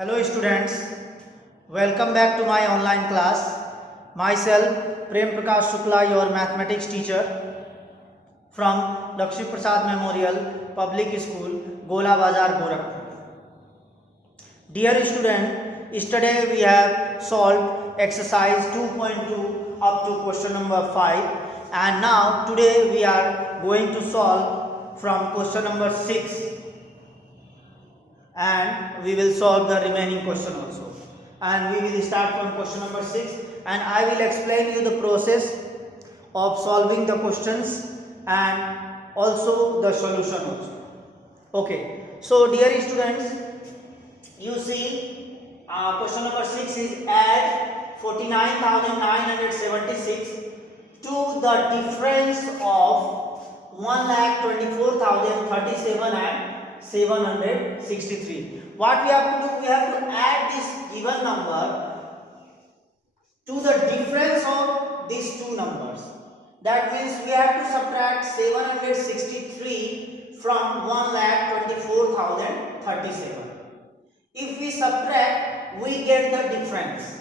Hello students, welcome back to my online class. Myself Prem Prakash Shukla, your mathematics teacher from Lakshmi Prasad Memorial Public School, Gola Bazar, Gorakhpur. Dear student, yesterday we have solved exercise 2.2 up to question number 5, and now today we are going to solve from question number 6, and we will solve the remaining question also, and we will start from question number 6, and I will explain you the process of solving the questions and also the solution also. Okay, so dear students, you see question number 6 is add 49,976 to the difference of 1,24,037 and 763. What we have to do? We have to add this given number to the difference of these two numbers. That means we have to subtract 763 from 1,24,037. If we subtract, we get the difference.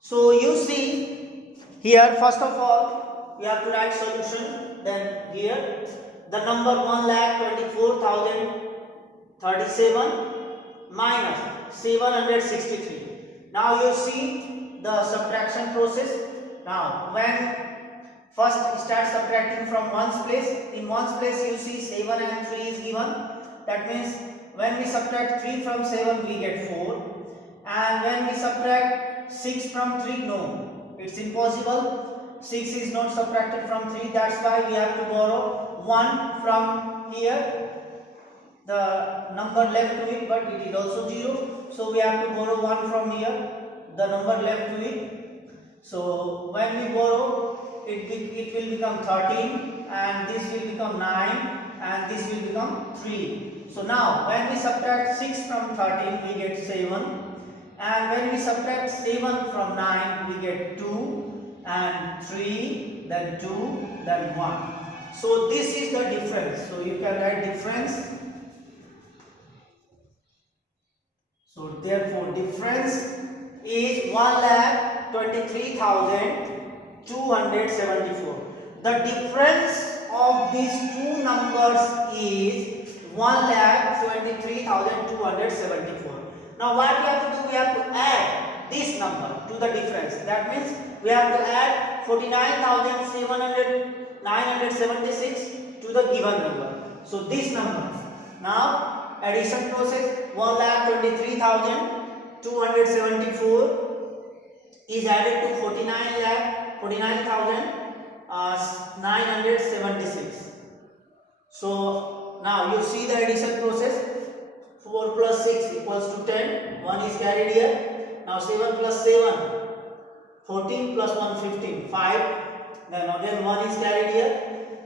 So you see here, first of all, we have to write solution. Then here the number 1,24,037 minus 763. Now you see the subtraction process. Now when first start subtracting from ones place, in ones place you see 7 and 3 is given. That means when we subtract 3 from 7 we get 4, and when we subtract 6 from 3, no, it's impossible. 6 is not subtracted from 3, that's why we have to borrow 1 from here, the number left to it, but it is also 0, so we have to borrow 1 from here, the number left to it. So when we borrow, it will become 13, and this will become 9, and this will become 3. So now when we subtract 6 from 13 we get 7, and when we subtract 7 from 9 we get 2 and 3, then 2, then 1. So this is the difference. So you can write difference. So therefore difference is 1,23,274. The difference of these two numbers is 1,23,274. Now what we have to do? We have to add this number to the difference. That means we have to add 49,976 to the given number. So this number. Now addition process, 1,23,274 is added to 49,976. So now you see the addition process. 4 plus 6 equals to 10. 1 is carried here. Now 7 plus 7, 14 plus 1, 15, 5. Then again 1 is carried here.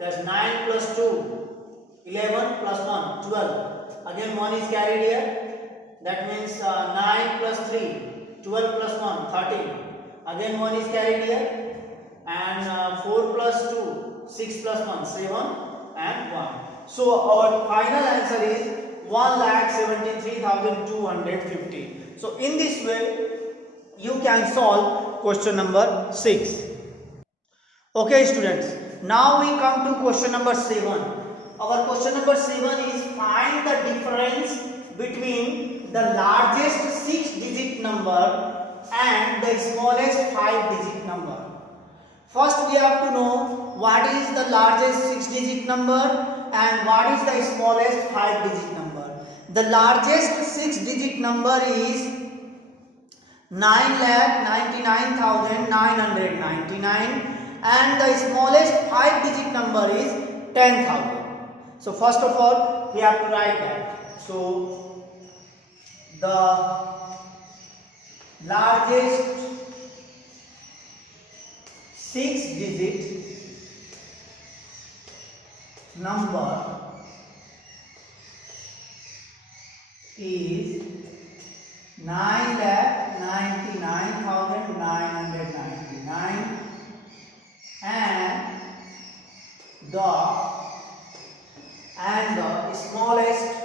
That's 9 plus 2, 11 plus 1, 12. Again 1 is carried here. That means 9 plus 3, 12 plus 1, 13. Again 1 is carried here. And 4 plus 2, 6 plus 1, 7 and 1. So our final answer is 1,73,250. So in this way you can solve question number 6. Okay students, now we come to question number 7. Our question number 7 is find the difference between the largest 6-digit number and the smallest 5-digit number. First we have to know what is the largest 6-digit number and what is the smallest 5-digit number. The largest 6-digit number is 9,99,999, and the smallest 5-digit number is 10,000. So first of all we have to write that. So the largest 6-digit number is 9,99,999, and the smallest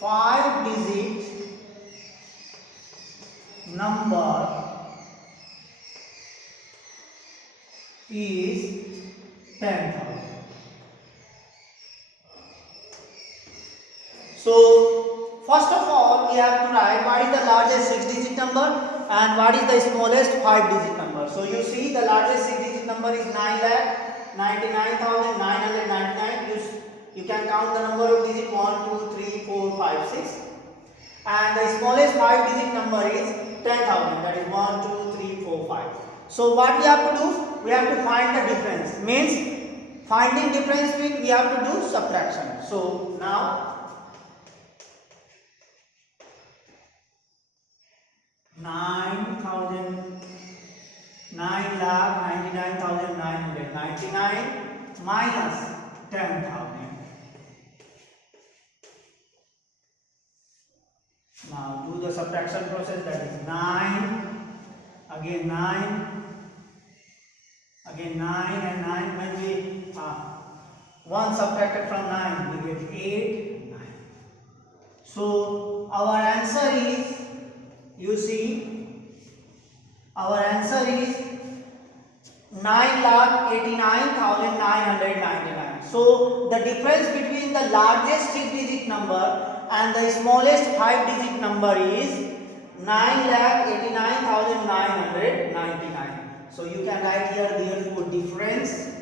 5-digit number is 10,000. So first of all we have to write what is the largest 6-digit number and what is the smallest 5-digit number. So you see the largest 6-digit number is 9,99,999. You can count the number of digits 1, 2, 3, 4, 5, 6. And the smallest 5-digit number is 10,000, that is 1, 2, 3, 4, 5. So what we have to do? We have to find the difference. Means finding difference means we have to do subtraction. So now 9,99,999 minus 10,000. Now do the subtraction process, that is 9, again 9, again 9 and 9. When we 1 subtracted from 9, we get 8, 9. So our answer is, you see, our answer is 9,89,999. So the difference between the largest 6-digit number and the smallest 5-digit number is 9,89,999. So you can write here therefore difference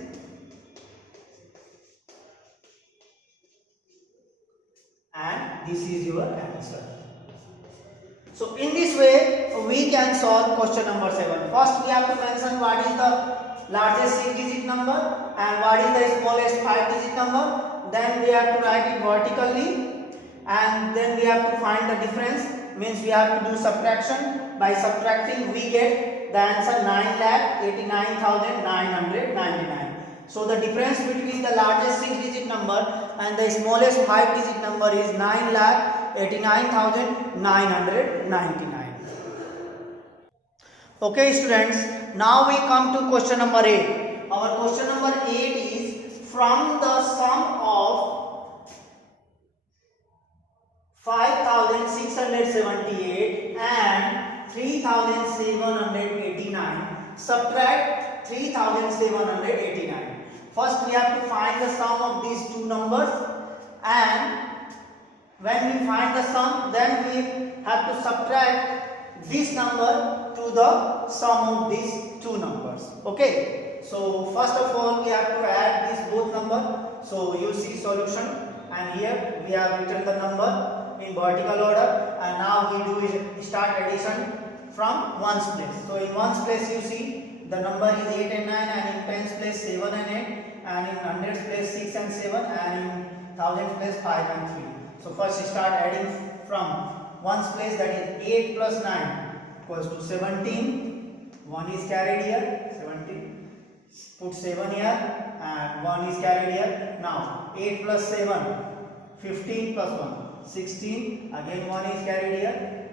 and this is your answer. So in this way we can solve question number 7. First we have to mention what is the largest 6-digit number and what is the smallest 5-digit number. Then we have to write it vertically and then we have to find the difference, means we have to do subtraction. By subtracting we get the answer 9,89,999. So the difference between the largest 6-digit number and the smallest 5-digit number is 9,89,999. Okay students, now we come to question number 8. Our question number 8 is, from the sum of 5,678 and 3,789, subtract 3,789. First we have to find the sum of these two numbers, and when we find the sum, then we have to subtract this number to the sum of these two numbers. Okay, so first of all we have to add these both numbers. So you see solution, and here we have written the number in vertical order, and now we do start addition from ones place. So in ones place you see the number is 8 and 9, and in tens place 7 and 8, and in hundreds place 6 and 7, and in thousands place 5 and 3. So first start adding from ones place, that is 8 plus 9 equals to 17. 1 is carried here, 17. Put 7 here and 1 is carried here. Now 8 plus 7, 15 plus 1. 16, again 1 is carried here,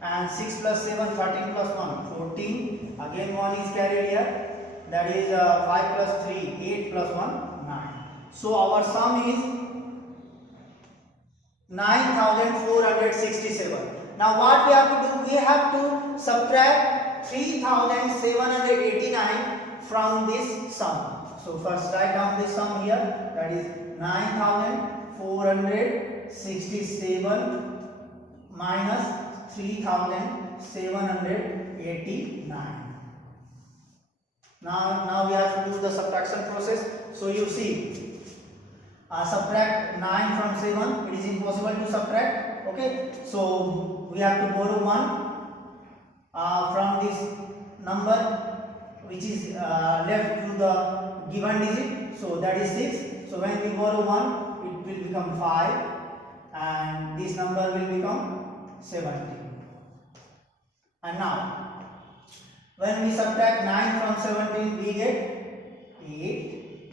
and 6 plus 7, 13 plus 1, 14, again 1 is carried here, that is 5 plus 3, 8 plus 1, 9. So our sum is 9,467. Now what we have to do? We have to subtract 3,789 from this sum. So first write down this sum here, that is 9,467 minus 3,789. Now we have to do the subtraction process. So you see, subtract 9 from 7, it is impossible to subtract. Okay, so we have to borrow 1 from this number which is left to the given digit, so that is 6. So when we borrow 1, it will become 5, and this number will become 70. And now when we subtract 9 from 17, we get 8.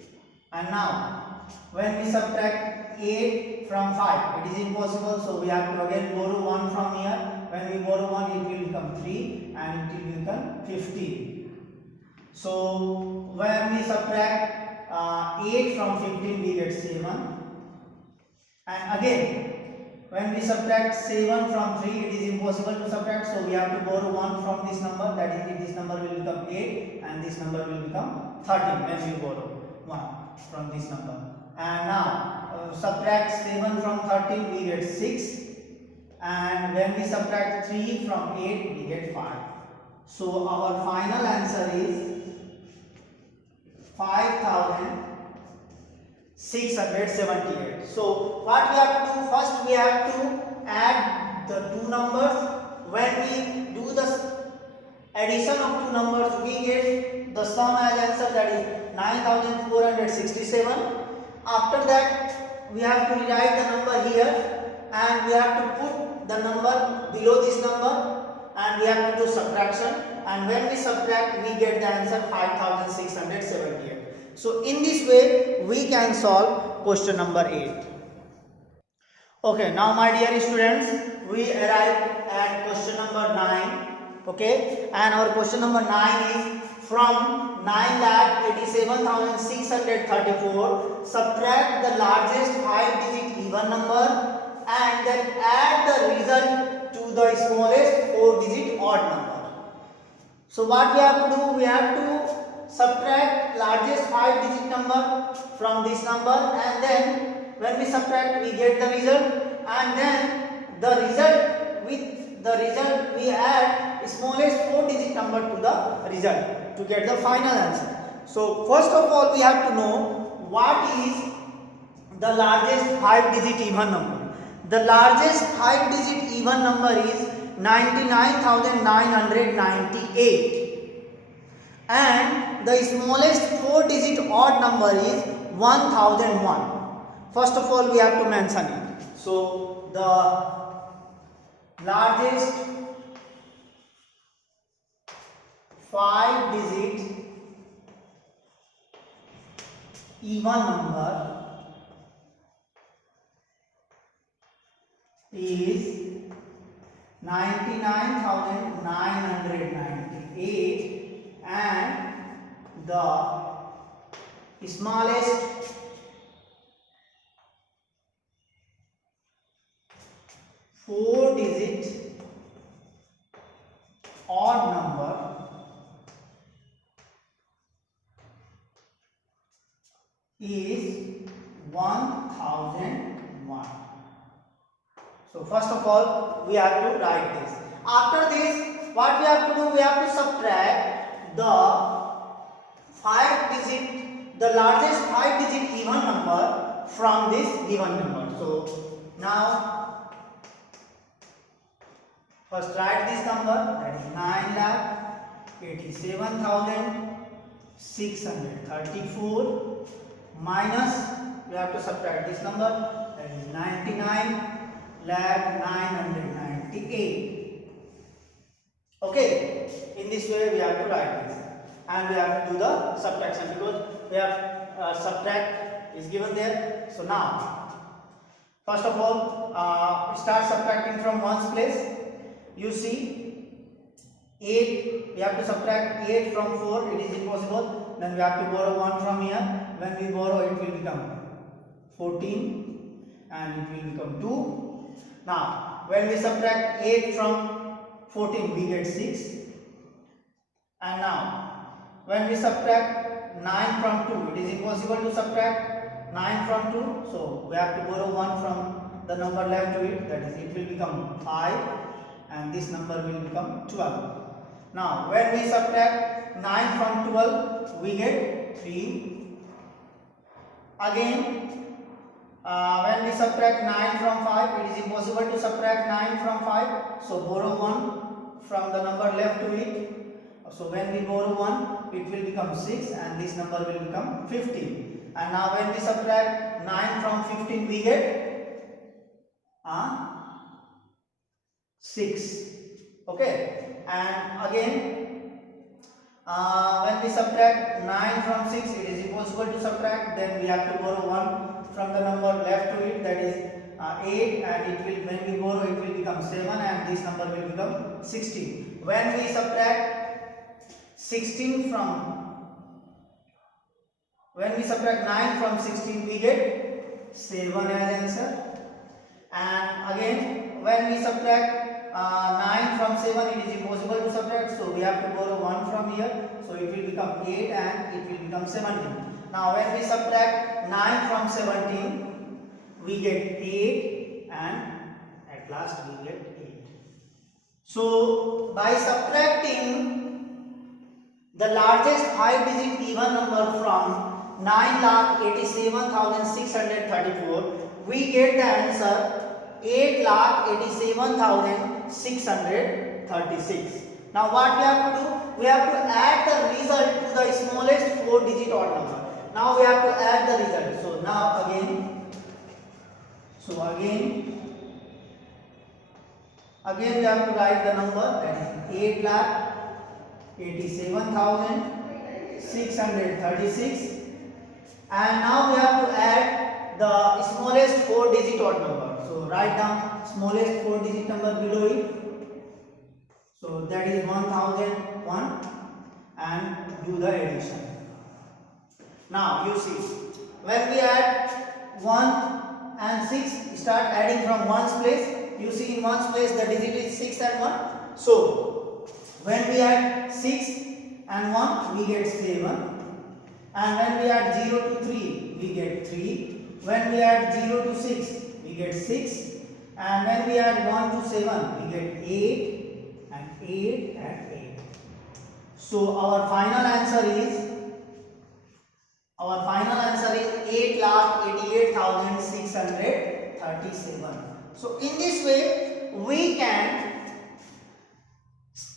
And now when we subtract 8 from 5, it is impossible, so we have to again borrow 1 from here. When we borrow 1, it will become 3, and it will become 15. So when we subtract 8 from 15, we get 7. And again when we subtract 7 from 3, it is impossible to subtract, so we have to borrow 1 from this number, that is this number will become 8 and this number will become 13 when we borrow 1 from this number. And now subtract 7 from 13, we get 6, and when we subtract 3 from 8, we get 5. So our final answer is 5678. So what we have to do, first we have to add the two numbers. When we do the addition of two numbers, we get the sum as answer, that is 9467. After that we have to rewrite the number here and we have to put the number below this number and we have to do subtraction, and when we subtract we get the answer 5678. So in this way we can solve question number 8. Okay, now my dear students, we arrived at question number 9. Okay, and our question number 9 is from 9,87,634 subtract the largest 5-digit even number and then add the result to the smallest 4-digit odd number. So what we have to do, we have to subtract largest 5-digit number from this number, and then when we subtract we get the result, and then the result, with the result we add smallest 4-digit number to the result to get the final answer. So first of all we have to know what is the largest 5-digit even number. The largest 5-digit even number is 99,998 and the smallest 4-digit odd number is 1001. First of all we have to mention it. So the largest 5-digit even number is 99,998 and the smallest 4-digit odd number is 1001. So first of all we have to write this. After this what we have to do, we have to subtract the 5-digit, the largest 5-digit even number from this given number. So now first write this number, that is 9,87,634 minus, we have to subtract this number, that is 99,998. Okay, in this way we have to write this and we have to do the subtraction because we have subtract is given there. So now first of all start subtracting from ones place. You see 8, we have to subtract 8 from 4, it is impossible. Then we have to borrow 1 from here. When we borrow it will become 14 and it will become 2. Now when we subtract 8 from 14 we get 6. And now when we subtract 9 from 2, it is impossible to subtract 9 from 2. So we have to borrow 1 from the number left to it, that is it will become 5. And this number will become 12. Now when we subtract 9 from 12 we get 3. Again when we subtract 9 from 5, it is impossible to subtract 9 from 5, so borrow 1 from the number left to it. So when we borrow 1 it will become 6 and this number will become 15. And now when we subtract 9 from 15 we get 6. Okay, and again when we subtract 9 from 6, it is impossible to subtract, then we have to borrow 1 from the number left to it, that is 8, and it will, when we borrow it will become 7 and this number will become 16. When we subtract 16 from, when we subtract 9 from 16 we get 7 as answer. And again when we subtract 9 from 7, it is impossible to subtract, so we have to borrow 1 from here, so it will become 8 and it will become 17. Now when we subtract 9 from 17, we get 8 and at last we get 8. So by subtracting the largest 5-digit even number from 9,87,634, we get the answer 8,87,636. Now what we have to do? We have to add the result to the smallest 4-digit odd number. Now we have to add the result. So now again we have to write the number, that is 8,87,636, and now we have to add the smallest 4-digit odd number. So write down smallest 4-digit number below it. So that is 1001 and do the addition. Now you see, when we add 1 and 6, start adding from 1's place. You see in 1's place the digit is 6 and 1. So when we add 6 and 1, we get 7. And when we add 0 to 3, we get 3. When we add 0 to 6, we get 6. And when we add 1 to 7, we get 8 and 8 and 8. So our final answer is 8,88,637. So in this way we can,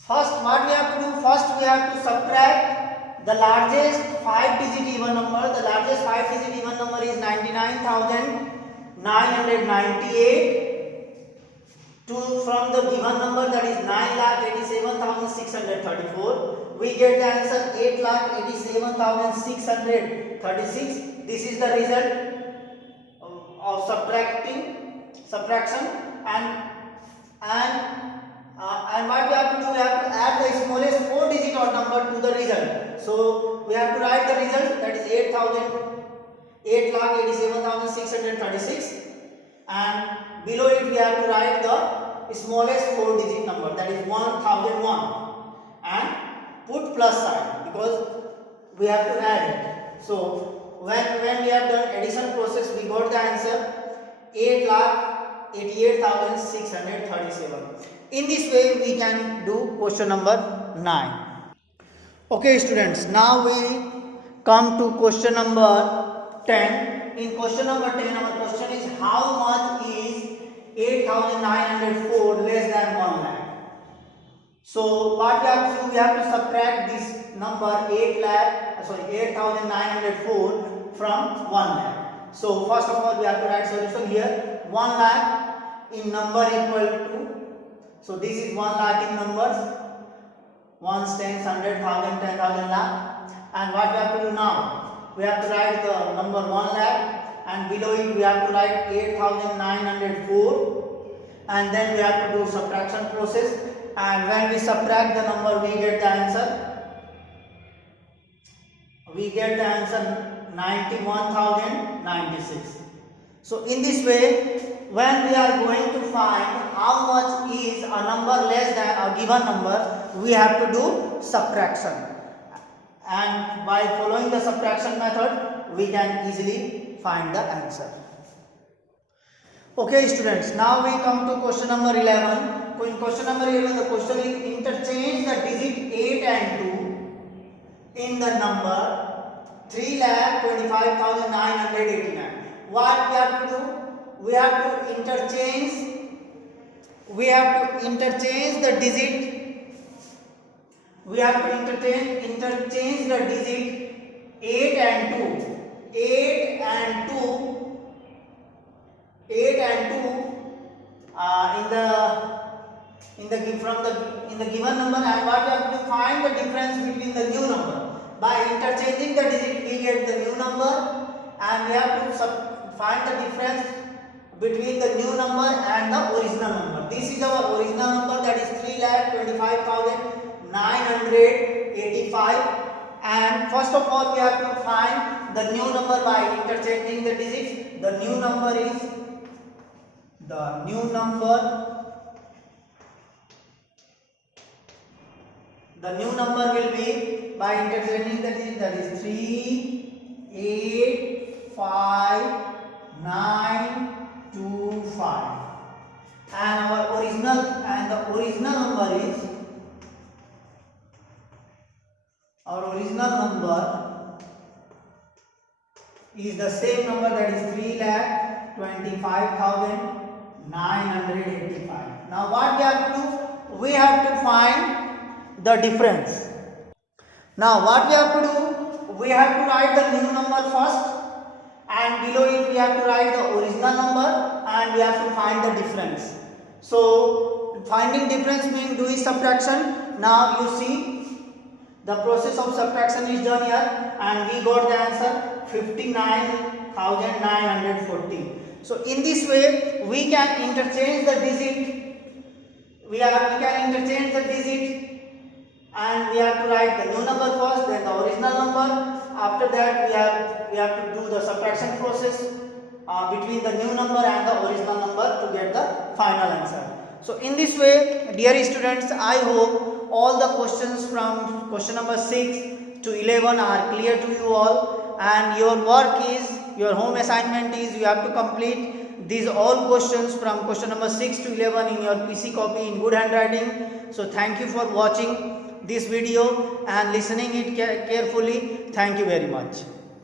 first what we have to do, first we have to subtract the largest 5-digit even number. The largest 5-digit even number is 99,998 from the given number, that is 9,87,634. We get the answer 8,87,636. This is the result of subtraction, and what we have to do, we have to add the smallest 4-digit odd number to the result. So we have to write the result, that is 8,87,636, and below it we have to write the smallest 4-digit number, that is 1001, and put plus sign because we have to add it. So when we have done addition process, we got the answer 8,88,637. In this way we can do question number 9. Okay students, now we come to question number 10. In question number 10, our question is how much is 8,904 less than 1 lakh? So what we have to do, we have to subtract this number 8,904 from 1 lakh. So first of all we have to write solution here. 1 lakh in number equal to, so this is 1 lakh in numbers, 1s, 10s, 100, 1000, 10,000 lakh. And what we have to do now? We have to write the number 1 lakh, and below it we have to write 8,904, and then we have to do subtraction process, and when we subtract the number we get the answer 91,096. So in this way, when we are going to find how much is a number less than a given number, we have to do subtraction, and by following the subtraction method we can easily find the answer. Okay students, now we come to question number 11. In question number 11, the question is interchange the digit 8 and 2 in the number 3,25,989. What we have to do? We have to interchange the digit. We have to interchange the digit 8 and 2. 8 and 2 in the given number, and what we have to find the difference between the new number. By interchanging the digit we get the new number, and we have to find the difference between the new number and the original number. This is our original number, that is 3,25,985, and first of all we have to find the new number by interchanging the digits. The new number The new number will be by interchanging the digit, that is 3, 8, 5, 9, 2, 5. And the original number is the same number, that is 3,25,985. Now what we have to do? We have to find the difference. Now what we have to do? We have to write the new number first, and below it we have to write the original number, and we have to find the difference. So finding difference means doing subtraction. Now you see the process of subtraction is done here, and we got the answer 59,940. So in this way we can interchange the digit. We can interchange the digit, and we have to write the new number first, then the original number. After that we have to do the subtraction process between the new number and the original number to get the final answer. So in this way, dear students, I hope all the questions from question number 6 to 11 are clear to you all, and your work is, your home assignment is, you have to complete these all questions from question number 6 to 11 in your PC copy in good handwriting. So thank you for watching this video and listening it carefully. Thank you very much.